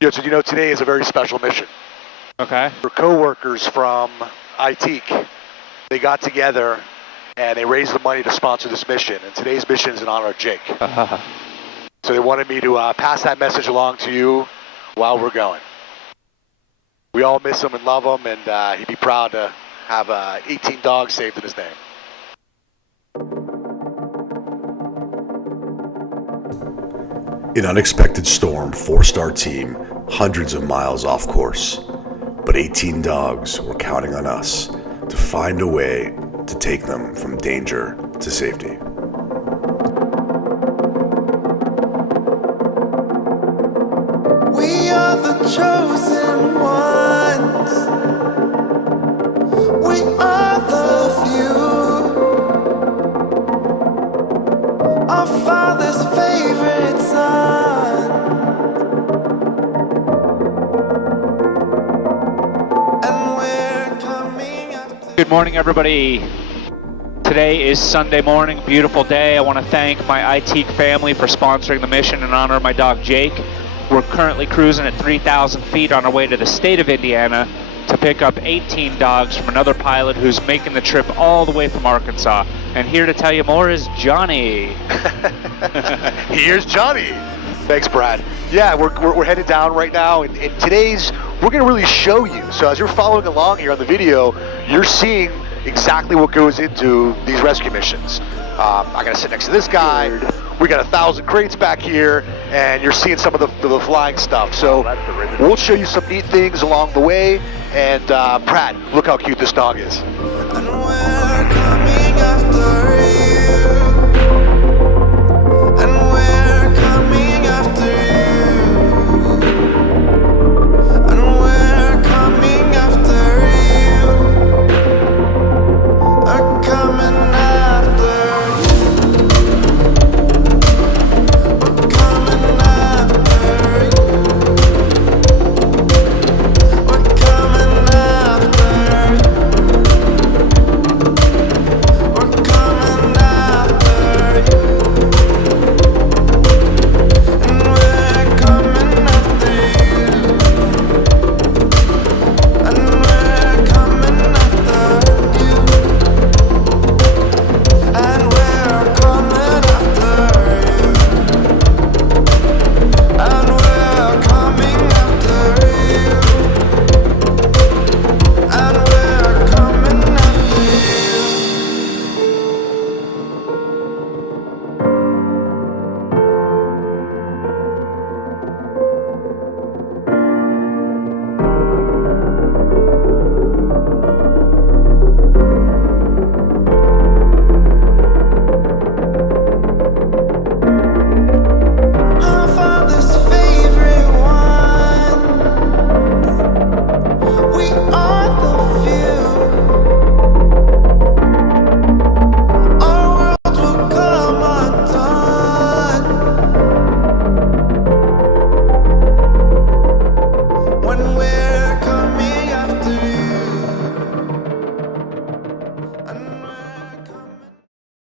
Yeah, so you know today is a very special mission. Okay. Your co-workers from ITEC, they got together and they raised the money to sponsor this mission. And today's mission is in honor of Jake. So they wanted me to pass that message along to you while we're going. We all miss him and love him, and he'd be proud to have 18 dogs saved in his name. An unexpected storm forced our team hundreds of miles off course, but 18 dogs were counting on us to find a way to take them from danger to safety. We are the chosen ones. We are the few. Our Father's favorite son. And we're coming after. Good morning, everybody. Today is Sunday morning, beautiful day. I want to thank my ITEC family for sponsoring the mission in honor of my dog Jake. We're currently cruising at 3,000 feet on our way to the state of Indiana to pick up 18 dogs from another pilot who's making the trip all the way from Arkansas. And here to tell you more is Johnny. Here's Johnny. Thanks, Brad. Yeah, we're headed down right now, and today's, we're going to really show you. So as you're following along here on the video, you're seeing exactly what goes into these rescue missions. I got to sit next to this guy. We got 1,000 crates back here, and you're seeing some of the flying stuff. So we'll show you some neat things along the way. And Brad, look how cute this dog is. And we're coming after